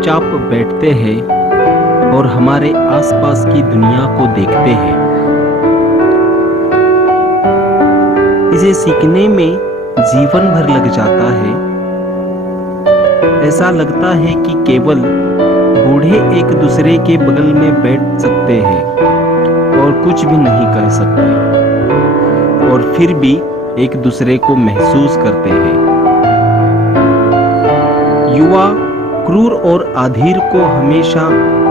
चुपचाप बैठते हैं और हमारे आसपास की दुनिया को देखते हैं। इसे सीखने में जीवन भर लग जाता है। ऐसा लगता है कि केवल बूढ़े एक दूसरे के बगल में बैठ सकते हैं और कुछ भी नहीं कर सकते, और फिर भी एक दूसरे को महसूस करते हैं। युवा, क्रूर और अधीर को हमेशा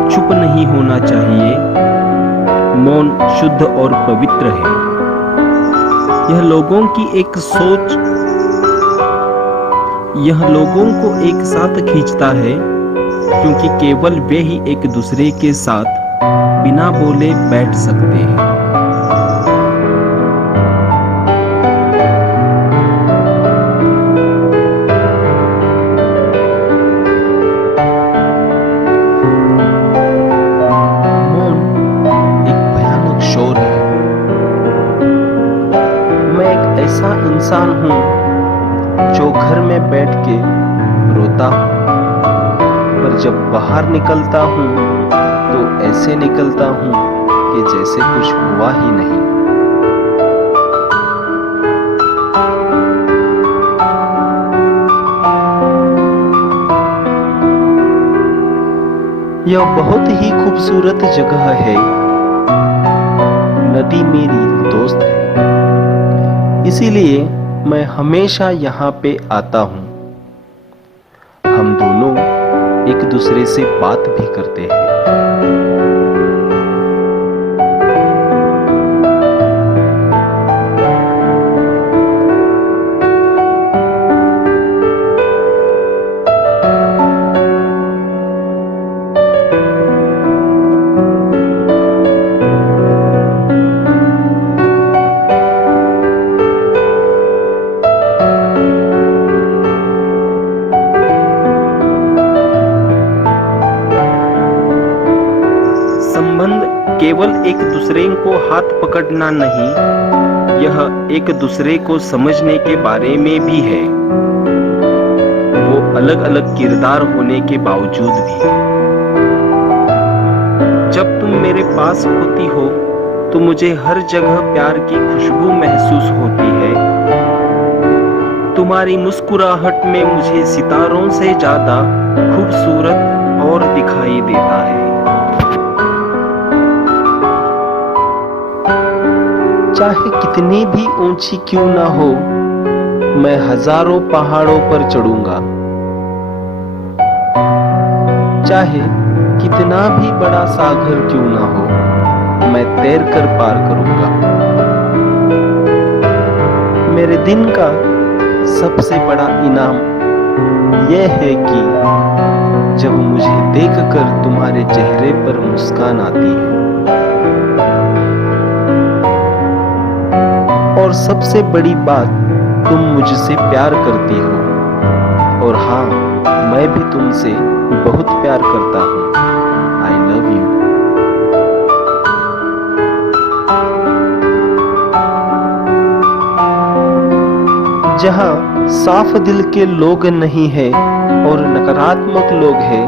चुप नहीं होना चाहिए। मौन शुद्ध और पवित्र है। यह लोगों की एक सोच, यह लोगों को एक साथ खींचता है, क्योंकि केवल वे ही एक दूसरे के साथ बिना बोले बैठ सकते हैं। ऐसा इंसान हूँ जो घर में बैठ के रोता हूँ, पर जब बाहर निकलता हूँ तो ऐसे निकलता हूँ कि जैसे कुछ हुआ ही नहीं। यह बहुत ही खूबसूरत जगह है। नदी मेरी दोस्त है, इसीलिए मैं हमेशा यहाँ पे आता हूँ। हम दोनों एक दूसरे से बात भी करते हैं। केवल एक दूसरे को हाथ पकड़ना नहीं, यह एक दूसरे को समझने के बारे में भी है। वो अलग अलग किरदार होने के बावजूद भी। जब तुम मेरे पास होती हो तो मुझे हर जगह प्यार की खुशबू महसूस होती है। तुम्हारी मुस्कुराहट में मुझे सितारों से ज्यादा खूबसूरत और दिखाई देता है। चाहे कितनी भी ऊंची क्यों ना हो, मैं हजारों पहाड़ों पर चढ़ूंगा। चाहे कितना भी बड़ा सागर क्यों ना हो, मैं तैर कर पार करूंगा। मेरे दिन का सबसे बड़ा इनाम यह है कि जब मुझे देखकर तुम्हारे चेहरे पर मुस्कान आती है। और सबसे बड़ी बात, तुम मुझसे प्यार करती हो। और हाँ, मैं भी तुमसे बहुत प्यार करता हूँ। I love you। जहाँ साफ दिल के लोग नहीं हैं और नकारात्मक लोग हैं,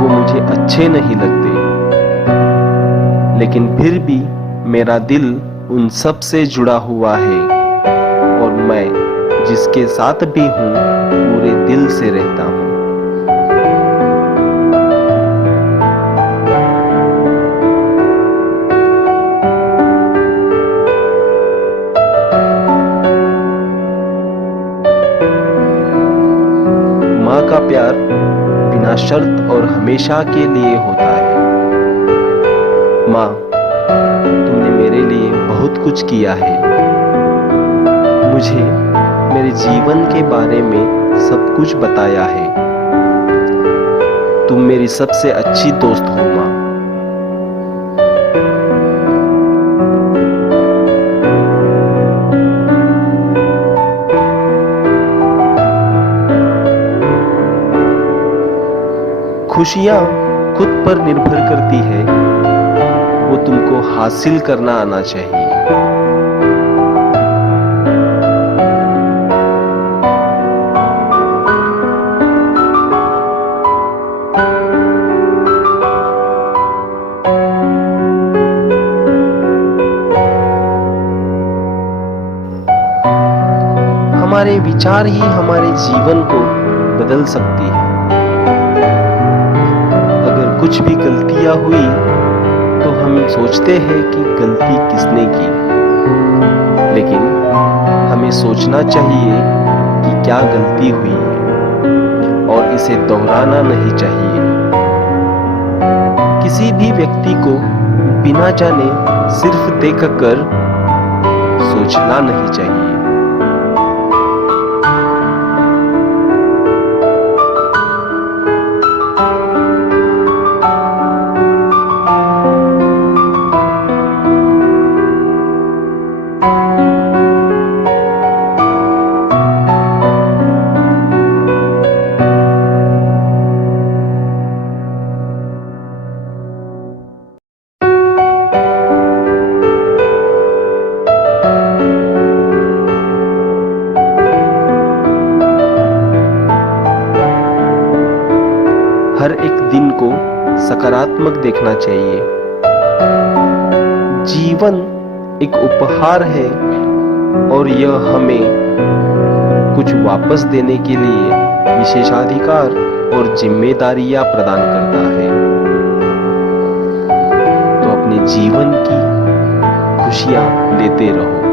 वो मुझे अच्छे नहीं लगते। लेकिन फिर भी मेरा दिल उन सब से जुड़ा हुआ है, और मैं जिसके साथ भी हूँ पूरे दिल से रहता हूँ। माँ का प्यार बिना शर्त और हमेशा के लिए होता है। माँ, तुमने मेरे लिए बहुत कुछ किया है। मुझे मेरे जीवन के बारे में सब कुछ बताया है। तुम मेरी सबसे अच्छी दोस्त हो माँ। खुशियाँ खुद पर निर्भर करती है, वो तुमको हासिल करना आना चाहिए। हमारे विचार ही हमारे जीवन को बदल सकती है। अगर कुछ भी गलतियां हुई तो हम सोचते हैं कि गलती किसने की, लेकिन हमें सोचना चाहिए कि क्या गलती हुई है और इसे दोहराना नहीं चाहिए। किसी भी व्यक्ति को बिना जाने सिर्फ देखकर सोचना नहीं चाहिए। हर एक दिन को सकारात्मक देखना चाहिए। जीवन एक उपहार है और यह हमें कुछ वापस देने के लिए विशेषाधिकार और जिम्मेदारियां प्रदान करता है। तो अपने जीवन की खुशियां लेते रहो।